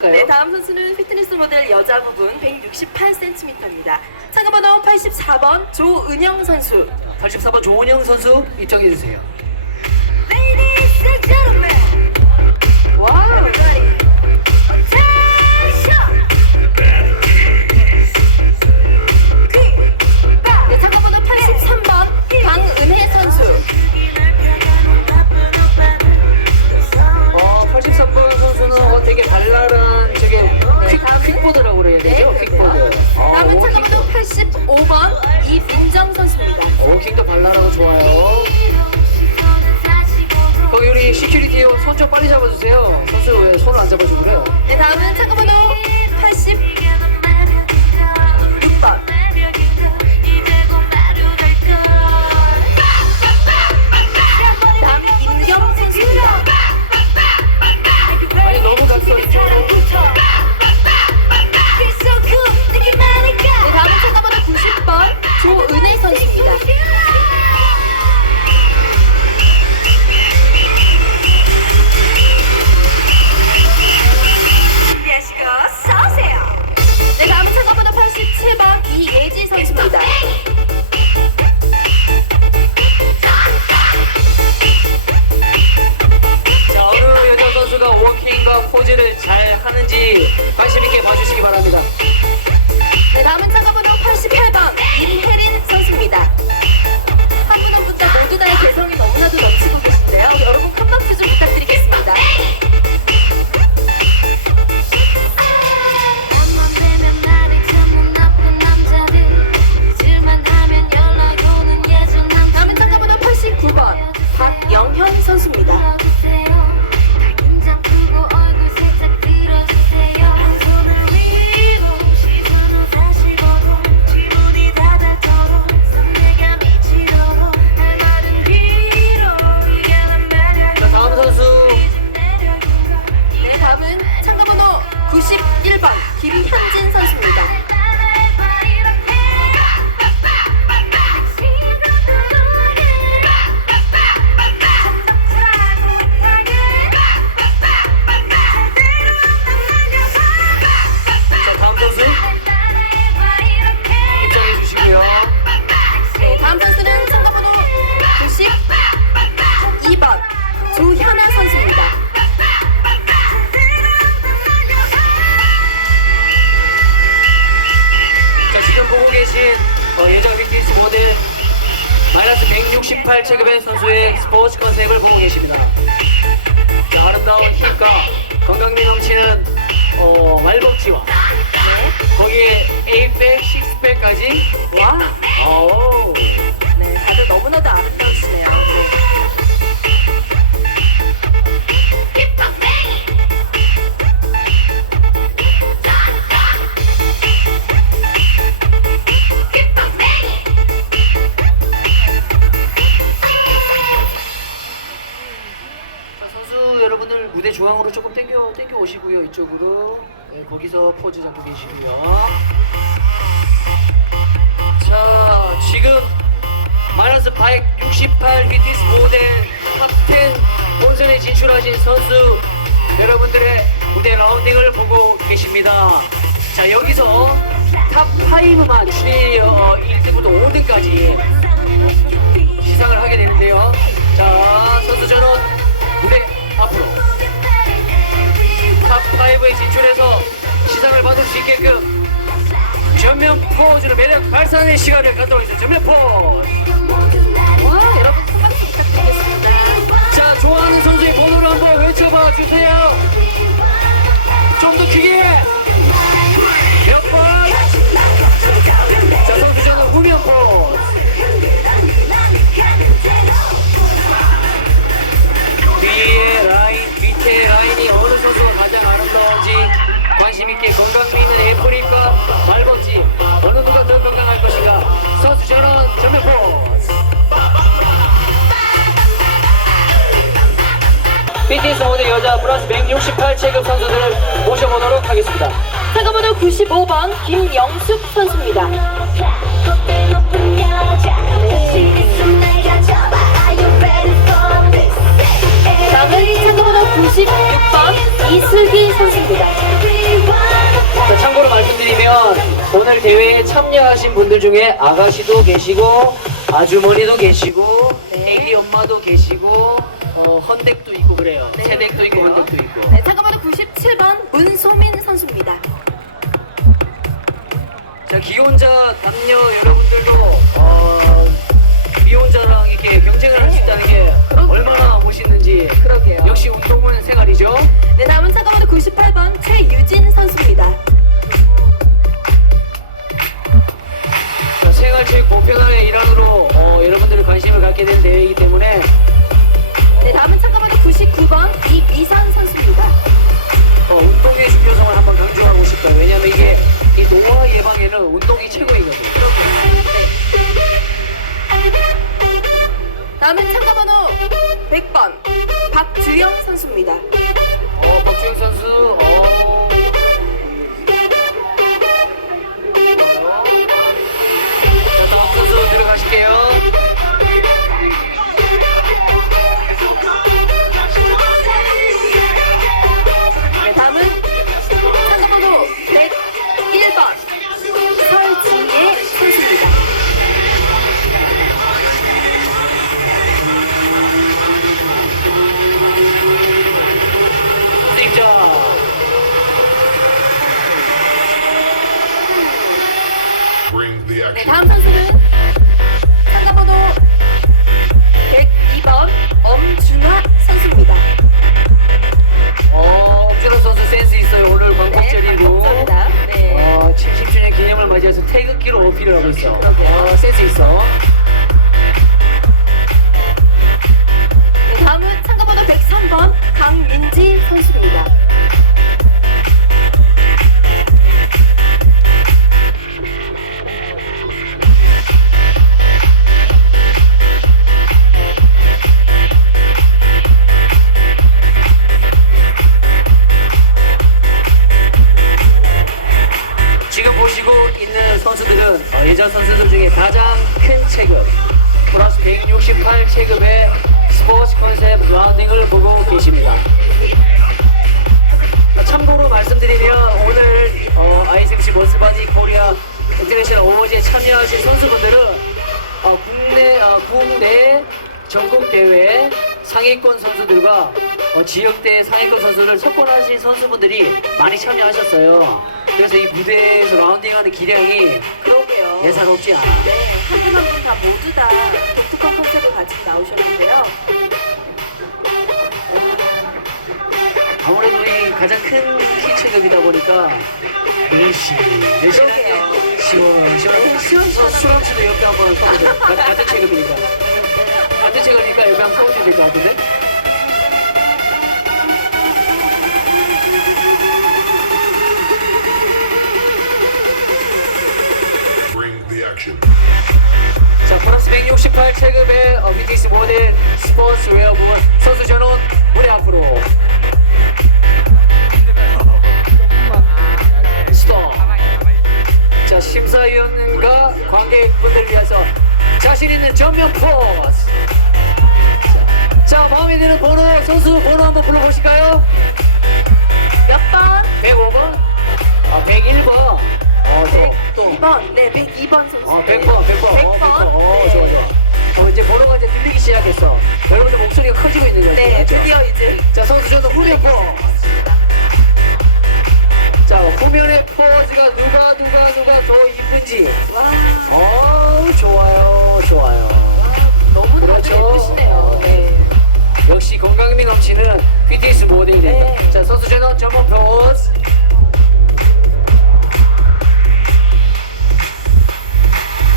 네, 다음 선수는 피트니스 모델 여자 부분 168cm입니다. 참가번호 84번 조은영 선수. 84번 조은영 선수 입장해 주세요. Ladies and gentlemen, 와우. 85번 이민정 선수입니다. 워킹도 발랄하고 좋아요. 거기 우리 시큐리티 손좀 빨리 잡아주세요. 선수 왜 손을 안 잡아주고 그래요? 네, 다음은 참가번호 86 포즈를 잘 하는지 관심 있게 봐주시기 바랍니다. 네, 다음은 참가번호 88번 임혜린 168 체급의 선수의 스포츠 컨셉을 오시고요 이쪽으로 네, 거기서 포즈 잡고 계시고요. 자 지금 마이너스 168 비티스 모델 탑10 본선에 진출하신 선수 여러분들의 무대 라운딩을 보고 계십니다. 자 여기서 탑 5만 추리 어, 1등부터 5등까지 시상을 하게 되는데요. 자, 선수 전원 무대 앞으로 탑5에 진출해서 시상을 받을 수 있게끔 전면 포즈로 매력 발산의 시간을 갖도록 하겠습니다. 전면 포즈. 와, 여러분 박수 부탁드리겠습니다. 자, 좋아하는 선수의 번호를 한번 외쳐봐 주세요. 좀 더 크게. BTS 무대 여자 플러스 168체급 선수들을 모셔보도록 하겠습니다. 사과번호 95번 김영숙 선수입니다. 사과번호 96번 이슬기 선수입니다. 참고로 말씀드리면 오늘 대회에 참여하신 분들 중에 아가씨도 계시고 아주머니도 계시고 애기 엄마도 계시고 어, 헌댁도 있고 그래요. 네, 새댁도 있고 그러게요. 헌댁도 있고. 네, 참가번호 97번 문소민 선수입니다. 자 기혼자 남녀 여러분들도 어, 미혼자랑 이렇게 경쟁을 할 수 있다는 게 얼마나 멋있는지 그러게요. 역시 운동은 생활이죠. 네, 다음은 참가번호 98번 최유진 선수입니다. 자, 생활체육 보편화의 일환으로 어, 여러분들이 관심을 갖게 된 대회이기 때문에 네, 다음은 참가번호 99번 이미선 선수입니다. 어, 운동의 중요성을 한번 강조하고 싶어요. 왜냐하면 이게 이 노화 예방에는 운동이 최고이거든요. 다음은 참가번호 100번 박주영 선수입니다. 어, 박주영 선수, 어. 태극기로 어필을 하고 있어. 어, 센스 있어. 있는 선수들은 어, 예전 선수들 중에 가장 큰 체급 플러스 168 체급의 스포츠 컨셉 라운딩을 보고 계십니다. 어, 참고로 말씀드리면 오늘 어, ISMC 머슬바디 코리아 인터내셔널 어워즈에 참여하신 선수분들은 어, 국내 어, 국내 전국 대회 상위권 선수들과 어, 지역대 상위권 선수를 석권하신 선수분들이 많이 참여하셨어요. 그래서 이 무대에서 라운딩하는 기량이 그러게요. 예사롭지 않아. 네, 한 분 한 분 다 모두 다 독특한 컨셉을 가지고 나오셨는데요. 아무래도 이 가장 큰 키 체급이다 보니까 밀시, 그러게요. 시원, 시원, 시원, 수람씨도 옆에 한번. 가- 같은 체급이니까. 같은 체급이니까 옆에 한번 서보셔도 될것 같은데? 프랑스 168 체급의 어, BTS 모델 스포츠 웨어 부분 선수 전원 무대 앞으로. 자, 심사위원과 관객분들을 위해서 자신 있는 전면 포즈. 자, 자, 마음에 드는 번호, 선수 번호 한번 불러보실까요? 몇 번? 105번? 아, 101번. 어, 또, 또. 2번. 네, 102번 선수. 어, 100번, 100번. 어, 100번. 100번. 어, 네. 좋아, 좋아. 어, 이제 번호가 이제 들리기 시작했어. 여러분들 목소리가 커지고 있는 거죠. 네, 맞죠? 드디어 이제 자, 선수 전도 후면 포. 자, 후면의 포즈가 누가, 누가, 누가 더 이쁜지. 와, 어, 좋아요, 좋아요. 너무 다들 그렇죠. 예쁘시네요. 네. 역시 건강미 넘치는 BTS 모델들. 네. 자, 선수 전원 전문 포즈.